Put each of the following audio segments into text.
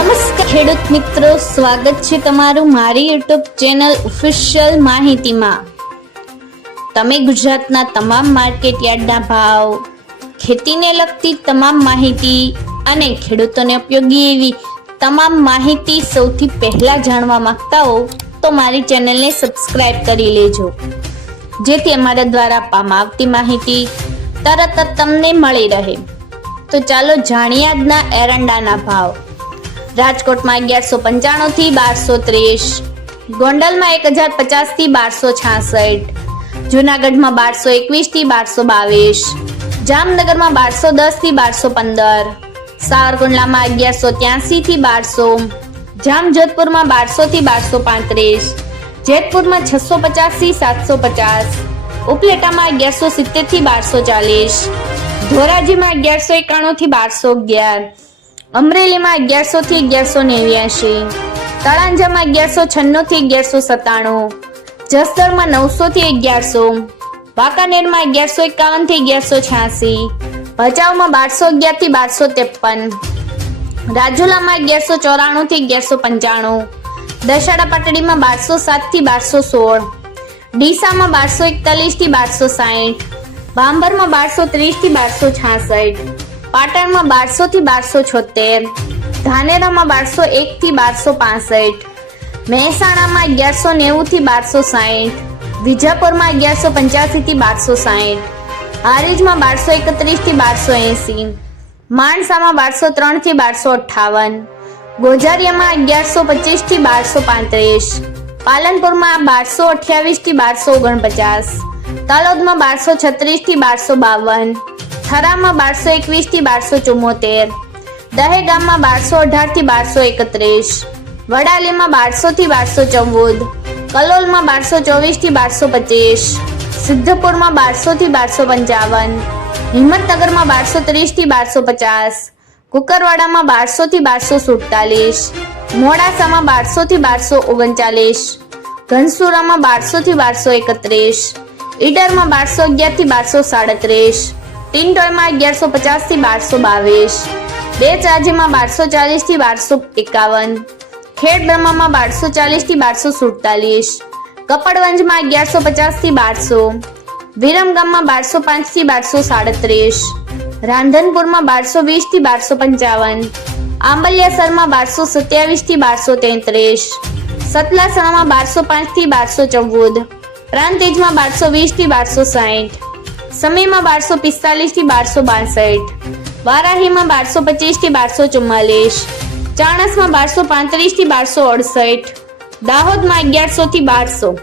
નમસ્કાર ખેડૂત મિત્રો, સ્વાગત છે તમારું મારી યુટ્યુબ ચેનલ ઓફિશિયલ માહિતીમાં। તમે ગુજરાતના તમામ માર્કેટ યાર્ડના ભાવ, ખેતીને લગતી તમામ માહિતી અને ખેડૂતોને ઉપયોગી એવી તમામ માહિતી સૌથી પહેલા જાણવા માંગતા હો તો મારી ચેનલને સબસ્ક્રાઇબ કરી લેજો, જેથી અમારા દ્વારા આપવામાં આવતી માહિતી તરત જ તમને મળી રહે। તો ચાલો જાણીએ આજના એરંડાના ભાવ। રાજકોટમાં 1195 થી 1230, ગોંડલમાં 1050 થી 1266, જૂનાગઢમાં 1221 થી 1222, જામનગરમાં 1210 થી 1215, સાવરકુંડલામાં 1183 થી 1200, જામજોધપુરમાં 1200 થી 1235, જેતપુરમાં 650 થી 750, ઉપલેટામાં 1170 થી 1240, ધોરાજીમાં 1191 થી 1211, અમરેલીમાં 1100 થી 1189, તળાંજામાં 1196 થી 1197, જસદણમાં 900 થી 1100, વાંકાનેરમાં 1151 થી 1186, ભચાઉમાં 1211 થી 1253, રાજુલામાં 1194 થી 1195, દશાડા પાટડીમાં 1207 થી 1216, ડીસામાં 1241 થી 1260, ભાંભરમાં 1230 થી 1266, પાટણમાં 1200 થી 1276, ધાનેરામાં 1201 થી 1265, મહેસાણામાં 1190 થી 1260, વિજાપુરમાં 1185 થી 1260, હારીજમાં 1231 થી 1280, માણસામાં 1203 થી 1258, ગોઝારિયામાં 1125 થી 1235, પાલનપુરમાં 1228 થી 1249, તલોદમાં 1236 થી 1252, થરામાં 1221 થી 1274, દહેગામમાં 1218 થી 1231, વડાલીમાં 1200 થી 1214, કલોલમાં 1224 થી 1225, સિદ્ધપુરમાં 1200 થી 1255, હિંમતનગરમાં 1230 થી 1250, કુકરવાડામાં 1200 થી 1247, મોડાસામાં 1200 થી 1239, ઘનસુરામાં 1200 થી 1231, ઈડરમાં 1211 થી 1237, ટિન્ટોયમાં 1150 થી 1222, બેચાજીમાં 1240 થી 1251, ખેડબ્રહ્મામાં 1240 થી 1247, કપડવંજમાં 1150 થી 1200, વિરમગામમાં 1205 થી 1237, રાંધનપુરમાં 1220 થી 1255, આંબલિયાસરમાં 1227 થી 1233, સતલાસણામાં 1205 થી 1214, પ્રાંતિજમાં 1220 થી 1260, સમીમાં 1245 થી 1262, વારાહીમાં 1225 થી 1244, ચાણસમાં 1235 થી 1268, દાહોદમાં 1100 થી 1200।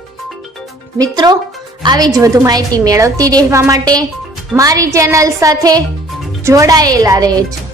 મિત્રો, આવી જ વધુ માહિતી મેળવતી રહેવા માટે મારી ચેનલ સાથે જોડાયેલા રહેજો।